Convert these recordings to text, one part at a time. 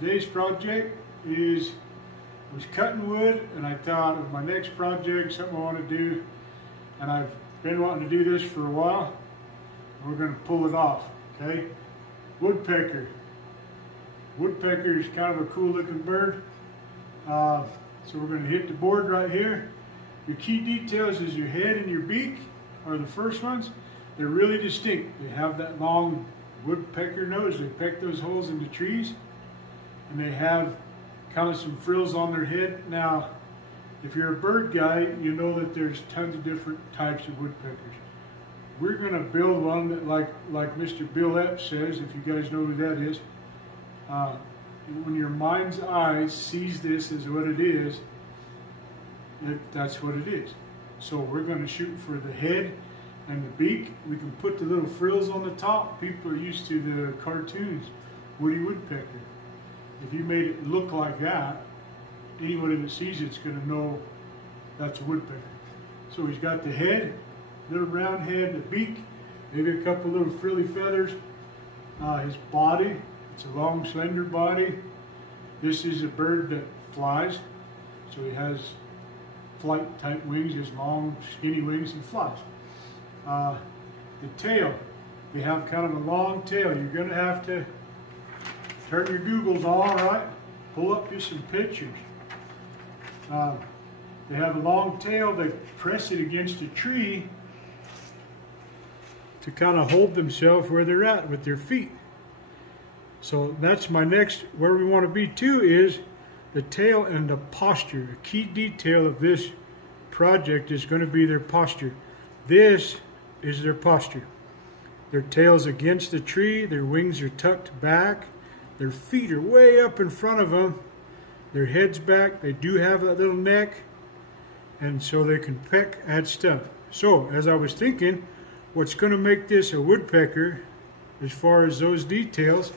Today's project was cutting wood, and I thought of my next project, something I want to do, and I've been wanting to do this for a while. We're going to pull it off, okay? Woodpecker. Woodpecker is kind of a cool looking bird. So we're going to hit the board right here. Your key details is your head and your beak are the first ones. They're really distinct. They have that long woodpecker nose. They peck those holes in the trees, and they have kind of some frills on their head. Now, if you're a bird guy, you know that there's tons of different types of woodpeckers. We're going to build one that, like Mr. Bill Epps says, if you guys know who that is, when your mind's eye sees this as what it is, that's what it is. So we're going to shoot for the head and the beak. We can put the little frills on the top. People are used to the cartoons, Woody Woodpecker. If you made it look like that, anybody that sees it's going to know that's a woodpecker. So he's got the head, little round head, the beak, maybe a couple little frilly feathers. His body, it's a long, slender body. This is a bird that flies, so he has flight-type wings. He has long, skinny wings and flies. The tail, they have kind of a long tail. You're going to have to turn your Googles on, right? Pull up just some pictures. They have a long tail. They press it against a tree to kind of hold themselves where they're at with their feet. So that's my next, where we want to be too, is the tail and the posture. A key detail of this project is going to be their posture. This is their posture. Their tail's against the tree, their wings are tucked back, their feet are way up in front of them, their head's back, they do have that little neck, and so they can peck at stuff. So, as I was thinking, what's going to make this a woodpecker, as far as those details,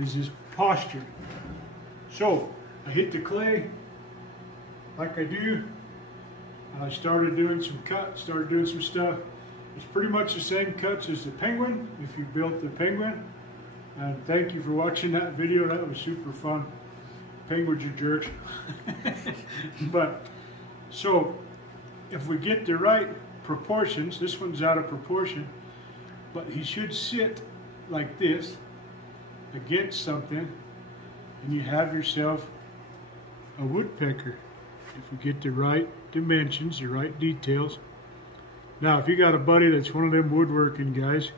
is his posture. So, I hit the clay, like I do, and I started doing some cuts, started doing some stuff. It's pretty much the same cuts as the penguin, if you built the penguin. And thank you for watching that video, that was super fun. Penguins are jerks. But, so, if we get the right proportions, this one's out of proportion, but he should sit like this, against something, and you have yourself a woodpecker. If you get the right dimensions, the right details. Now, if you got a buddy that's one of them woodworking guys,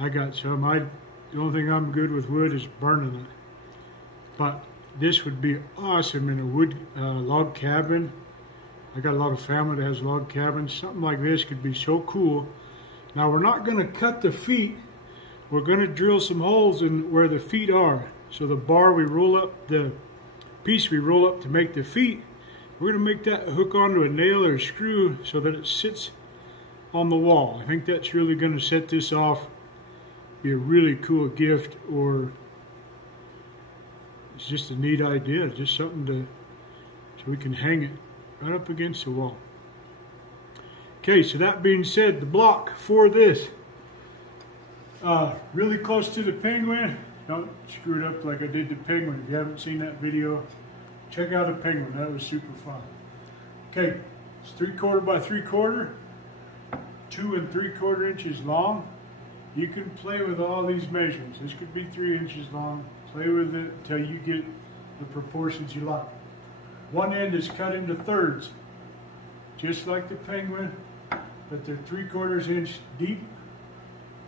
I got some. The only thing I'm good with wood is burning it. But this would be awesome in a wood log cabin. I got a lot of family that has log cabins. Something like this could be so cool. Now, we're not going to cut the feet. We're going to drill some holes in where the feet are. So the bar we roll up, the piece we roll up to make the feet, we're going to make that hook onto a nail or a screw so that it sits on the wall. I think that's really going to set this off, be a really cool gift, or it's just a neat idea, just something to, so we can hang it right up against the wall. Okay, so that being said, the block for this, really close to the penguin. Don't screw it up like I did the penguin. If you haven't seen that video, check out a penguin. That was super fun. Okay, it's 3/4 by 3/4, 2 3/4 inches long. You can play with all these measurements. This could be 3 inches long. Play with it until you get the proportions you like. One end is cut into thirds, just like the penguin, but they're 3/4 inch deep.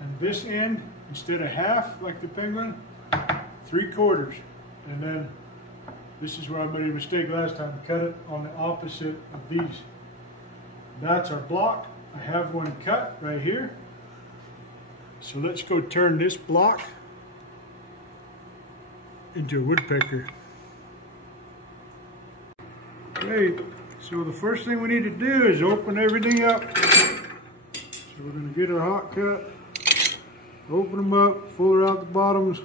And this end, instead of half like the penguin, 3/4. And then this is where I made a mistake last time, cut it on the opposite of these. That's our block. I have one cut right here. So let's go turn this block into a woodpecker. Okay, so the first thing we need to do is open everything up. So we're going to get our hot cut. Open them up, fuller out the bottoms.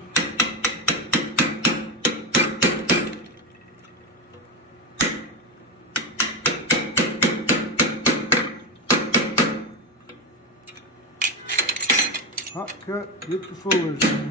Hot cut, get the fullers in.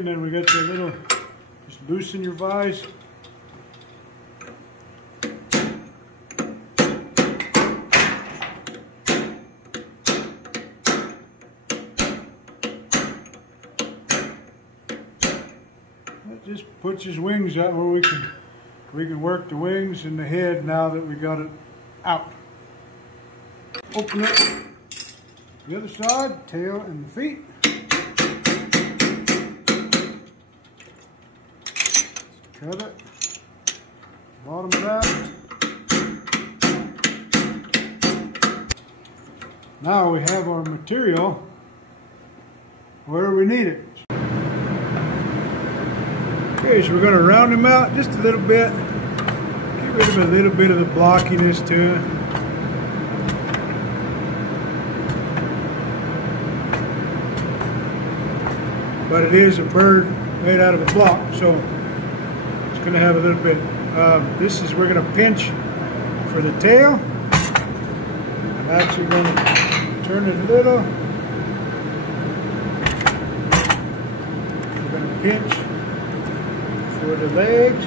Okay, and then we got the little, just loosen your vise. That just puts his wings out where we can work the wings and the head now that we got it out. Open it. The other side, tail and the feet. Cut it. Bottom of that. Now we have our material where we need it. Okay, so we're going to round them out just a little bit. Get rid of a little bit of the blockiness to it. But it is a bird made out of a block, so it's going to have a little bit. We're going to pinch for the tail. I'm actually going to turn it a little. We're going to pinch for the legs.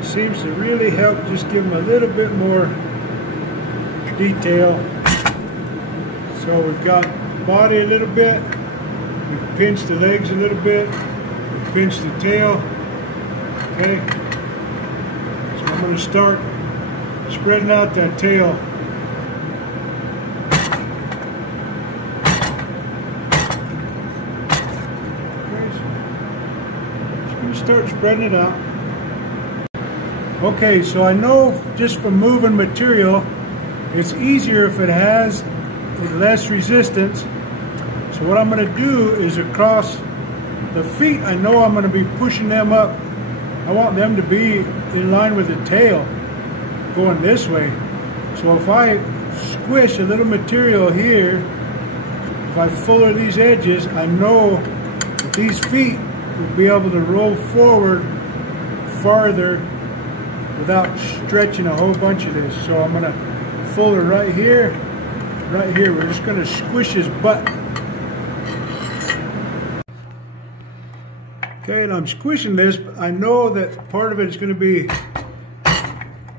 It seems to really help just give them a little bit more detail. So we've got body a little bit, we've pinched the legs a little bit, we've pinched the tail. Okay, so I'm going to start spreading out that tail. Okay, so just going to start spreading it out. Okay, so I know just from moving material, it's easier if it has less resistance. So what I'm going to do is across the feet, I know I'm going to be pushing them up. I want them to be in line with the tail going this way. So if I squish a little material here, if I fuller these edges, I know that these feet will be able to roll forward farther without stretching a whole bunch of this. So I'm going to fuller right here, right here. We're just going to squish his butt. Okay, and I'm squishing this, but I know that part of it is going to be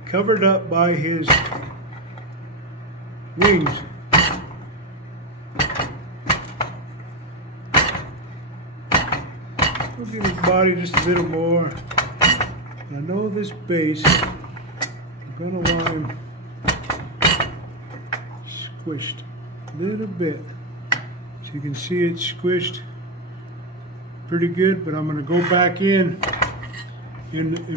covered up by his wings. We'll give his body just a little more. And I know this base, I'm going to want him squished a little bit. So you can see it's squished pretty good, but I'm going to go back in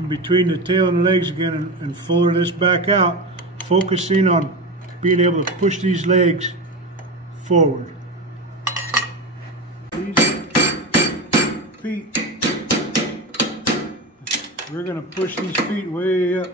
between the tail and the legs again and fuller this back out, focusing on being able to push these legs forward. These feet, we're going to push these feet way up.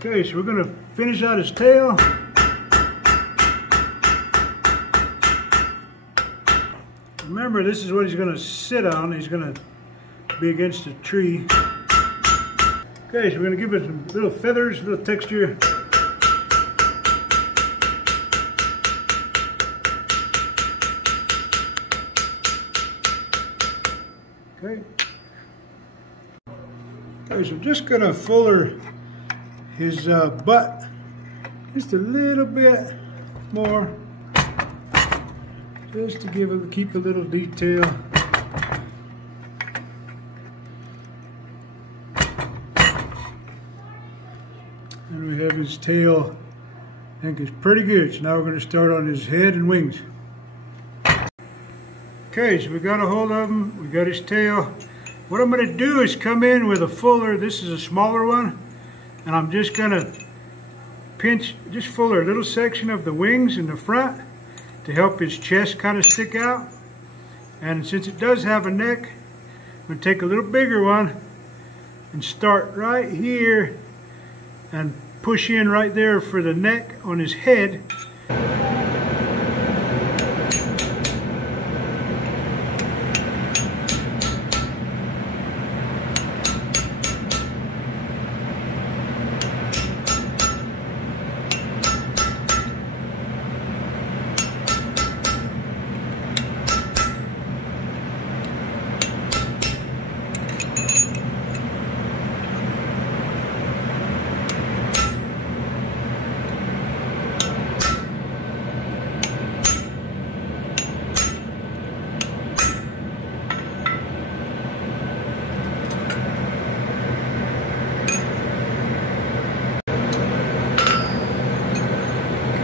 Okay, so we're going to finish out his tail. Remember, this is what he's going to sit on. He's going to be against a tree. Okay, so we're going to give it some little feathers, little texture. Okay. Okay, so I'm just going to fuller his butt just a little bit more, just to keep a little detail. And we have his tail. I think it's pretty good. So now we're going to start on his head and wings. Okay, so we got a hold of him. We got his tail. What I'm going to do is come in with a fuller. This is a smaller one, and I'm just going to pinch, just fuller a little section of the wings in the front to help his chest kind of stick out. And since it does have a neck, I'm going to take a little bigger one and start right here and push in right there for the neck on his head.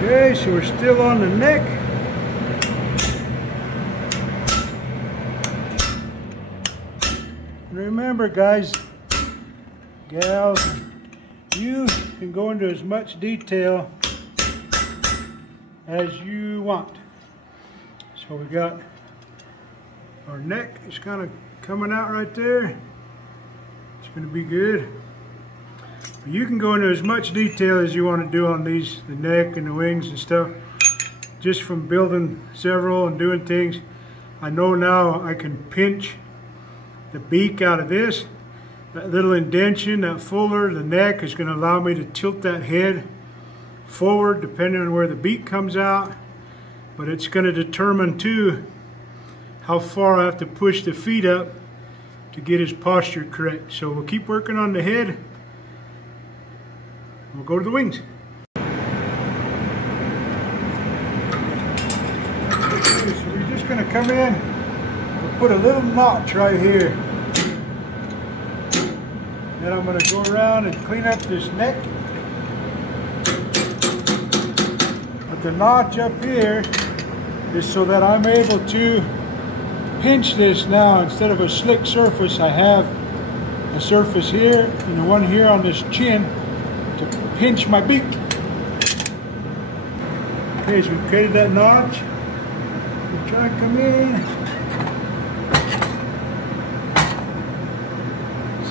Okay, so we're still on the neck. Remember, guys, gals, you can go into as much detail as you want. So we got our neck is kind of coming out right there. It's going to be good. You can go into as much detail as you want to do on these, the neck and the wings and stuff, just from building several and doing things. I know now I can pinch the beak out of this. That little indention, that fuller, the neck is going to allow me to tilt that head forward depending on where the beak comes out. But it's going to determine too how far I have to push the feet up to get his posture correct. So we'll keep working on the head. We'll go to the wings. Okay, so we're just going to come in. We'll put a little notch right here. Then I'm going to go around and clean up this neck. But the notch up here is so that I'm able to pinch this now. Instead of a slick surface, I have a surface here and the one here on this chin to pinch my beak. Okay, so we've created that notch. We'll try and come in.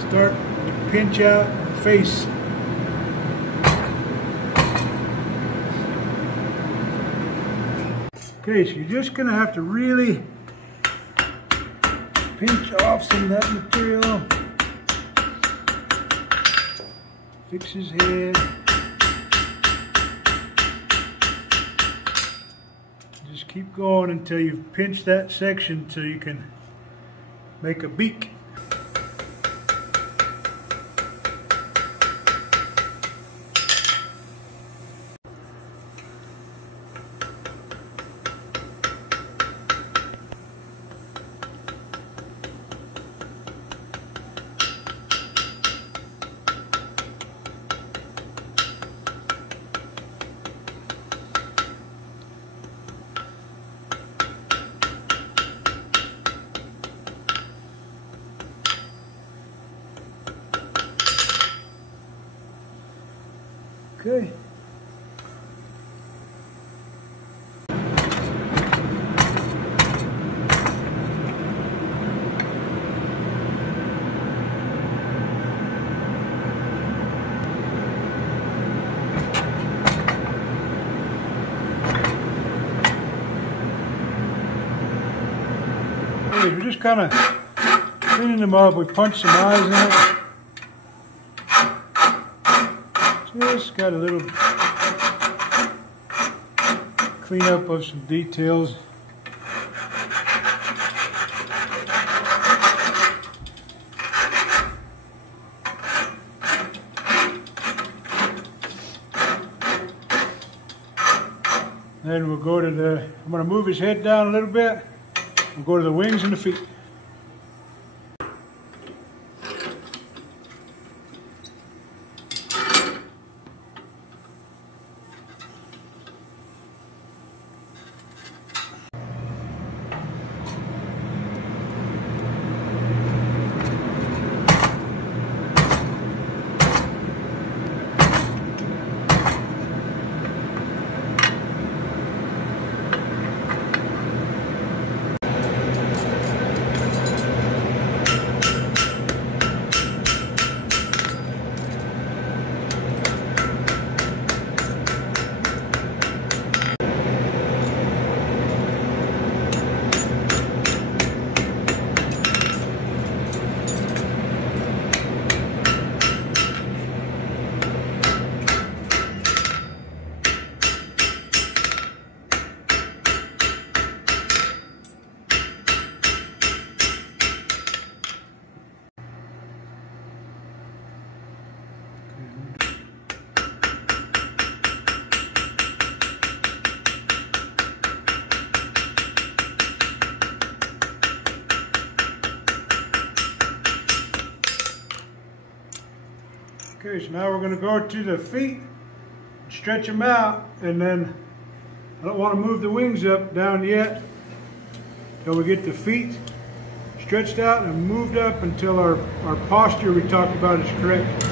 Start to pinch out the face. Okay, so you're just going to have to really pinch off some of that material. Fix his head. Just keep going until you've pinched that section so you can make a beak. Okay. We're just kind of cleaning them up. We punched some eyes in it. Just got a little cleanup of some details. Then we'll go to the, I'm going to move his head down a little bit. We'll go to the wings and the feet. Okay, so now we're going to go to the feet, stretch them out, and then I don't want to move the wings up down yet until we get the feet stretched out and moved up until our posture we talked about is correct.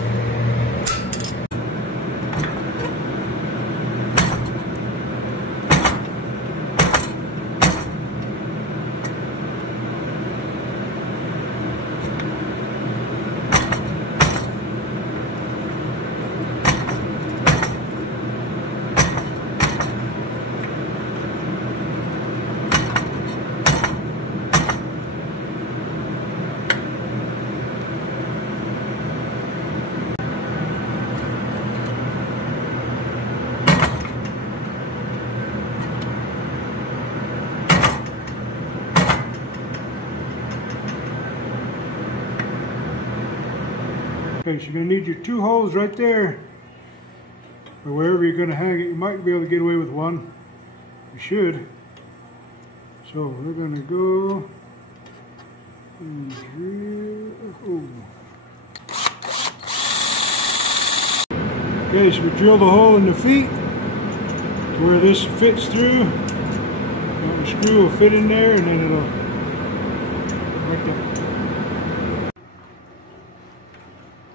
Okay, so you're going to need your 2 holes right there, or wherever you're going to hang it. You might be able to get away with 1. You should. So we're going to go and drill. Okay, so we drill the hole in the feet to where this fits through. The screw will fit in there, and then it'll like that.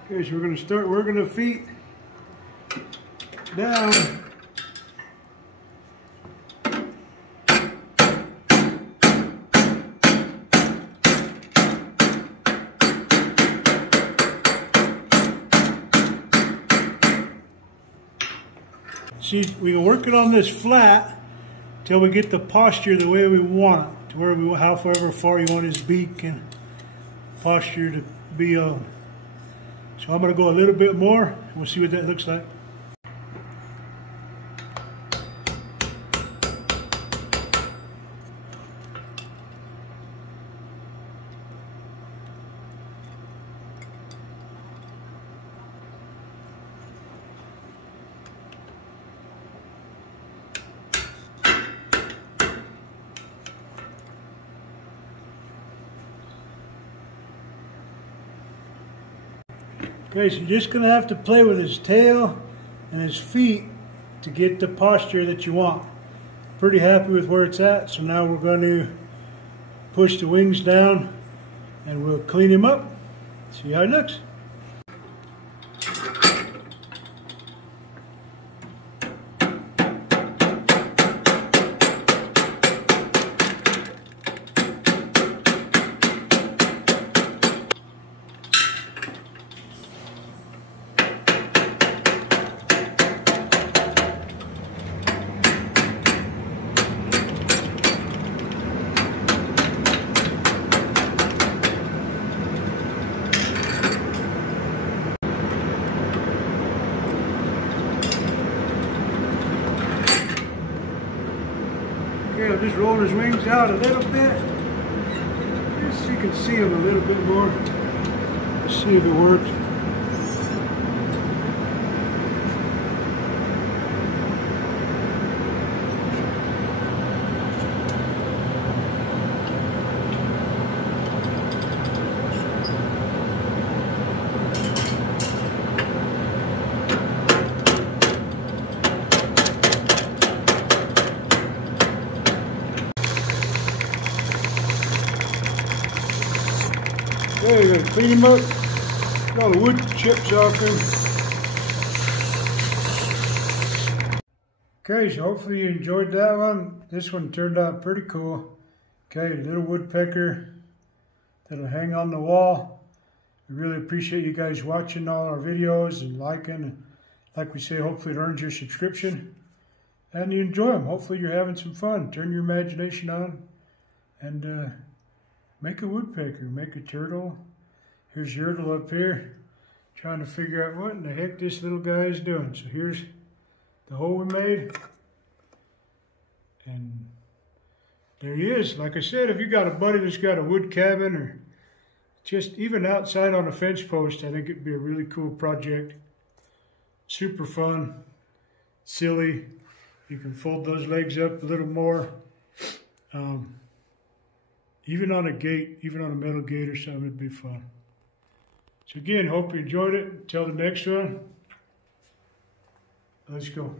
Okay, so we're going to start working the feet down. See, we can work it on this flat till we get the posture the way we want it, to where however far you want his beak and posture to be on. So I'm going to go a little bit more, and we'll see what that looks like. Okay, so you're just going to have to play with his tail and his feet to get the posture that you want. Pretty happy with where it's at, so now we're going to push the wings down and we'll clean him up, see how he looks. Okay, I'm just rolling his wings out a little bit, just so you can see him a little bit more. Let's see if it works. Okay, we're going to clean him up, get all the wood chips off him. Okay, so hopefully you enjoyed that one. This one turned out pretty cool. Okay, a little woodpecker that'll hang on the wall. We really appreciate you guys watching all our videos and liking. And like we say, hopefully it earns your subscription. And you enjoy them. Hopefully you're having some fun. Turn your imagination on and make a woodpecker, make a turtle. Here's Yertle up here, trying to figure out what in the heck this little guy is doing. So here's the hole we made. And there he is. Like I said, if you got a buddy that's got a wood cabin or just even outside on a fence post, I think it'd be a really cool project. Super fun, silly. You can fold those legs up a little more. Even on a gate, even on a metal gate or something, it'd be fun. So again, hope you enjoyed it. Until the next one, let's go.